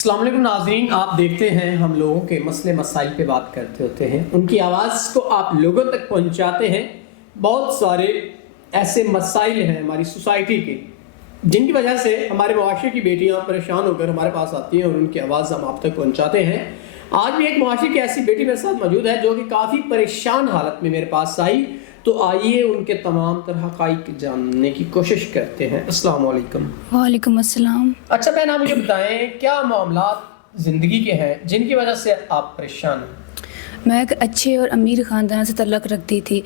السلام علیکم ناظرین، آپ دیکھتے ہیں ہم لوگوں کے مسئلے مسائل پہ بات کرتے ہوتے ہیں، ان کی آواز کو آپ لوگوں تک پہنچاتے ہیں۔ بہت سارے ایسے مسائل ہیں ہماری سوسائٹی کے جن کی وجہ سے ہمارے معاشرے کی بیٹیاں پریشان ہو کر ہمارے پاس آتی ہیں اور ان کی آواز ہم آپ تک پہنچاتے ہیں۔ آج بھی ایک معاشرے کی ایسی بیٹی میرے ساتھ موجود ہے جو کہ کافی پریشان حالت میں میرے پاس آئی، تو آئیے ان کے تمام تر حقائق جاننے کی کوشش کرتے ہیں۔ السلام علیکم۔ وعلیکم السلام۔ اچھا بہن، آپ مجھے بتائیں کیا معاملات زندگی کے ہیں جن کی وجہ سے آپ پریشان ہیں؟ میں ایک اچھے اور امیر خاندان سے تعلق رکھتی تھی۔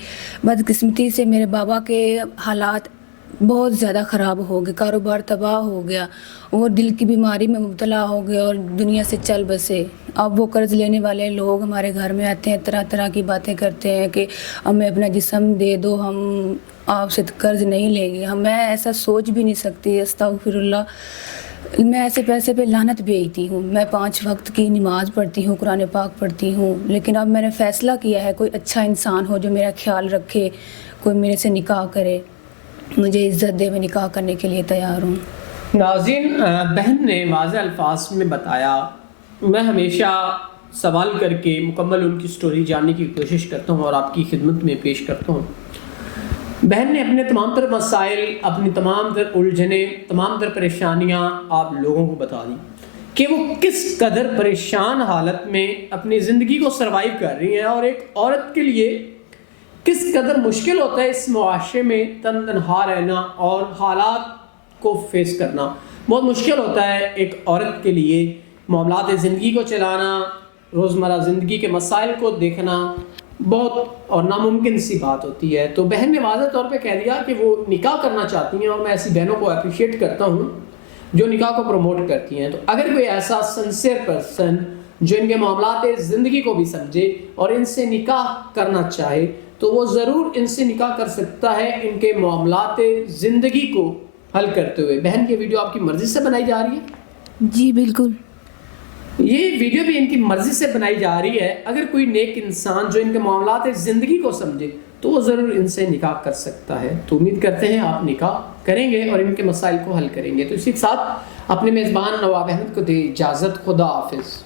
بدقسمتی سے میرے بابا کے حالات بہت زیادہ خراب ہو گئے، کاروبار تباہ ہو گیا، وہ دل کی بیماری میں مبتلا ہو گئے اور دنیا سے چل بسے۔ اب وہ قرض لینے والے لوگ ہمارے گھر میں آتے ہیں، طرح طرح کی باتیں کرتے ہیں کہ ہمیں اپنا جسم دے دو، ہم آپ سے قرض نہیں لیں گے۔ میں ایسا سوچ بھی نہیں سکتی، استغفر اللہ۔ میں ایسے پیسے پہ لعنت بھیجتی ہوں۔ میں 5 وقت کی نماز پڑھتی ہوں، قرآن پاک پڑھتی ہوں، لیکن اب میں نے فیصلہ کیا ہے کوئی اچھا انسان ہو جو میرا خیال رکھے، کوئی میرے سے نکاح کرے، مجھے عزت دے، میں نکاح کرنے کے لیے تیار ہوں۔ ناظرین، بہن نے واضح الفاظ میں بتایا، میں ہمیشہ سوال کر کے مکمل ان کی سٹوری جاننے کی کوشش کرتا ہوں اور آپ کی خدمت میں پیش کرتا ہوں۔ بہن نے اپنے تمام تر مسائل، اپنی تمام تر الجھنیں، تمام تر پریشانیاں آپ لوگوں کو بتا دی کہ وہ کس قدر پریشان حالت میں اپنی زندگی کو سروائیو کر رہی ہیں، اور ایک عورت کے لیے کس قدر مشکل ہوتا ہے اس معاشرے میں تنہا رہنا اور حالات کو فیس کرنا۔ بہت مشکل ہوتا ہے ایک عورت کے لیے معاملات زندگی کو چلانا، روزمرہ زندگی کے مسائل کو دیکھنا بہت اور ناممکن سی بات ہوتی ہے۔ تو بہن نے واضح طور پہ کہہ دیا کہ وہ نکاح کرنا چاہتی ہیں، اور میں ایسی بہنوں کو اپریشیٹ کرتا ہوں جو نکاح کو پروموٹ کرتی ہیں۔ تو اگر کوئی ایسا سنسیئر پرسن جو ان کے معاملات زندگی کو بھی سمجھے اور ان سے نکاح کرنا چاہے تو وہ ضرور ان سے نکاح کر سکتا ہے ان کے معاملات زندگی کو حل کرتے ہوئے۔ بہن یہ ویڈیو آپ کی مرضی سے بنائی جا رہی ہے؟ جی بالکل، یہ ویڈیو بھی ان کی مرضی سے بنائی جا رہی ہے۔ اگر کوئی نیک انسان جو ان کے معاملات زندگی کو سمجھے تو وہ ضرور ان سے نکاح کر سکتا ہے۔ تو امید کرتے ہیں آپ نکاح کریں گے اور ان کے مسائل کو حل کریں گے۔ تو اسی کے ساتھ اپنے میزبان نواب احمد کو دے اجازت۔ خدا حافظ۔